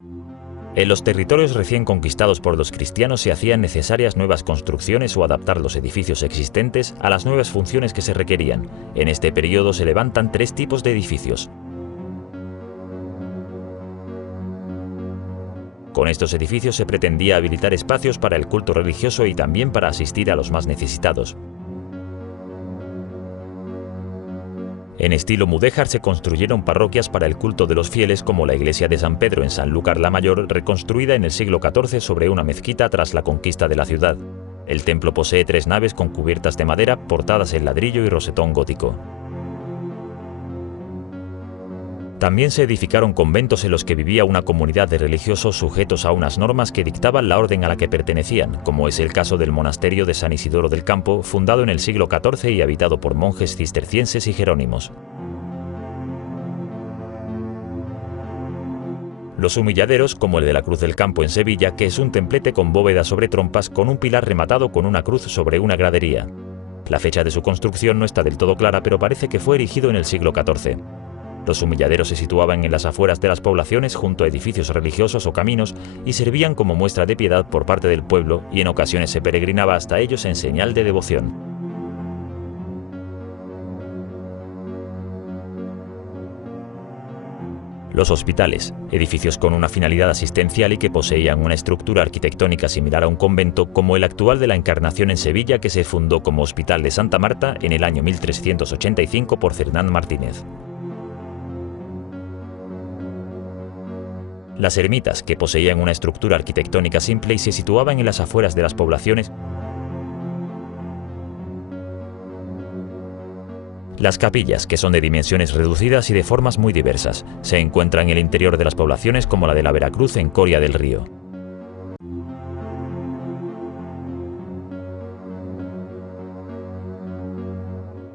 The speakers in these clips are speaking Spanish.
En los territorios recién conquistados por los cristianos se hacían necesarias nuevas construcciones o adaptar los edificios existentes a las nuevas funciones que se requerían. En este periodo se levantan tres tipos de edificios. Con estos edificios se pretendía habilitar espacios para el culto religioso y también para asistir a los más necesitados. En estilo mudéjar se construyeron parroquias para el culto de los fieles, como la iglesia de San Pedro en Sanlúcar la Mayor, reconstruida en el siglo XIV sobre una mezquita tras la conquista de la ciudad. El templo posee 3 naves con cubiertas de madera portadas en ladrillo y rosetón gótico. También se edificaron conventos en los que vivía una comunidad de religiosos sujetos a unas normas que dictaban la orden a la que pertenecían, como es el caso del monasterio de San Isidoro del Campo, fundado en el siglo XIV y habitado por monjes cistercienses y jerónimos. Los humilladeros, como el de la Cruz del Campo en Sevilla, que es un templete con bóveda sobre trompas con un pilar rematado con una cruz sobre una gradería. La fecha de su construcción no está del todo clara, pero parece que fue erigido en el siglo XIV. Los humilladeros se situaban en las afueras de las poblaciones junto a edificios religiosos o caminos y servían como muestra de piedad por parte del pueblo, y en ocasiones se peregrinaba hasta ellos en señal de devoción. Los hospitales, edificios con una finalidad asistencial y que poseían una estructura arquitectónica similar a un convento, como el actual de la Encarnación en Sevilla, que se fundó como Hospital de Santa Marta en el año 1385 por Fernán Martínez. Las ermitas, que poseían una estructura arquitectónica simple y se situaban en las afueras de las poblaciones. Las capillas, que son de dimensiones reducidas y de formas muy diversas, se encuentran en el interior de las poblaciones, como la de la Veracruz en Coria del Río.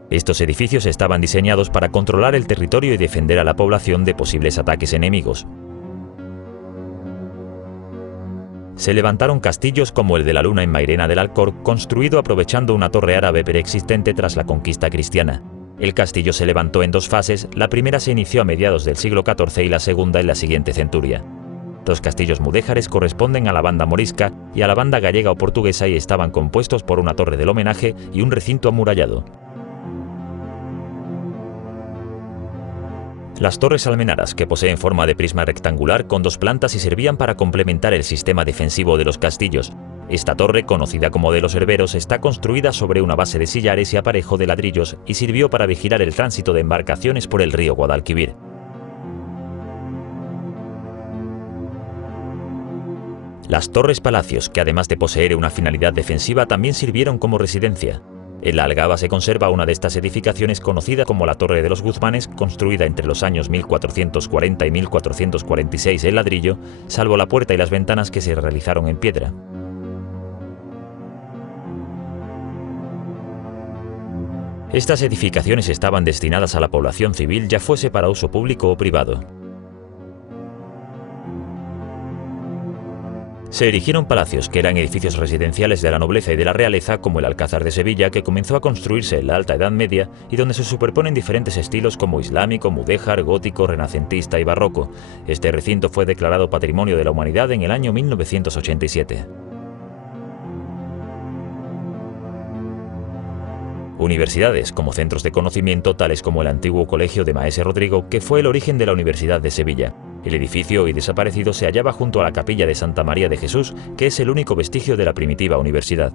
Estos edificios estaban diseñados para controlar el territorio y defender a la población de posibles ataques enemigos. Se levantaron castillos como el de la Luna en Mairena del Alcor, construido aprovechando una torre árabe preexistente tras la conquista cristiana. El castillo se levantó en 2 fases, la primera se inició a mediados del siglo XIV y la segunda en la siguiente centuria. Los castillos mudéjares corresponden a la banda morisca y a la banda gallega o portuguesa y estaban compuestos por una torre del homenaje y un recinto amurallado. Las torres almenaras, que poseen forma de prisma rectangular con 2 plantas y servían para complementar el sistema defensivo de los castillos. Esta torre, conocida como de los Herberos, está construida sobre una base de sillares y aparejo de ladrillos y sirvió para vigilar el tránsito de embarcaciones por el río Guadalquivir. Las torres palacios, que además de poseer una finalidad defensiva, también sirvieron como residencia. En la Algaba se conserva una de estas edificaciones conocida como la Torre de los Guzmanes, construida entre los años 1440 y 1446 en ladrillo, salvo la puerta y las ventanas que se realizaron en piedra. Estas edificaciones estaban destinadas a la población civil, ya fuese para uso público o privado. Se erigieron palacios, que eran edificios residenciales de la nobleza y de la realeza, como el Alcázar de Sevilla, que comenzó a construirse en la Alta Edad Media y donde se superponen diferentes estilos como islámico, mudéjar, gótico, renacentista y barroco. Este recinto fue declarado Patrimonio de la Humanidad en el año 1987. Universidades, como centros de conocimiento, tales como el antiguo Colegio de Maese Rodrigo, que fue el origen de la Universidad de Sevilla. El edificio, hoy desaparecido, se hallaba junto a la capilla de Santa María de Jesús, que es el único vestigio de la primitiva universidad.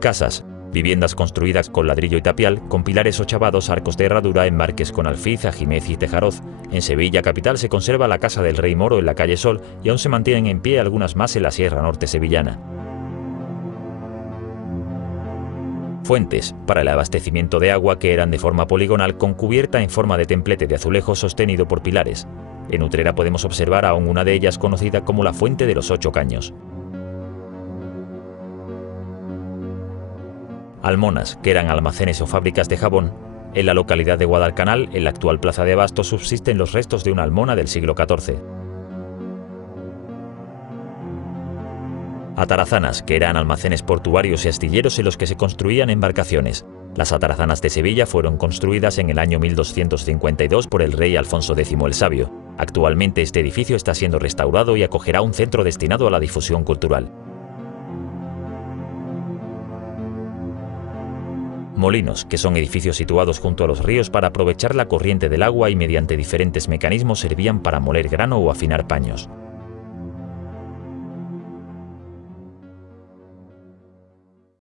Casas, viviendas construidas con ladrillo y tapial, con pilares ochavados, arcos de herradura, enmarques con alfiz, ajimez y tejaroz. En Sevilla capital se conserva la Casa del Rey Moro en la calle Sol y aún se mantienen en pie algunas más en la Sierra Norte sevillana. Fuentes, para el abastecimiento de agua, que eran de forma poligonal con cubierta en forma de templete de azulejo sostenido por pilares. En Utrera podemos observar aún una de ellas conocida como la Fuente de los 8 Caños. Almonas, que eran almacenes o fábricas de jabón. En la localidad de Guadalcanal, en la actual plaza de Abastos, subsisten los restos de una almona del siglo XIV. Atarazanas, que eran almacenes portuarios y astilleros en los que se construían embarcaciones. Las atarazanas de Sevilla fueron construidas en el año 1252 por el rey Alfonso X el Sabio. Actualmente este edificio está siendo restaurado y acogerá un centro destinado a la difusión cultural. Molinos, que son edificios situados junto a los ríos para aprovechar la corriente del agua y mediante diferentes mecanismos servían para moler grano o afinar paños.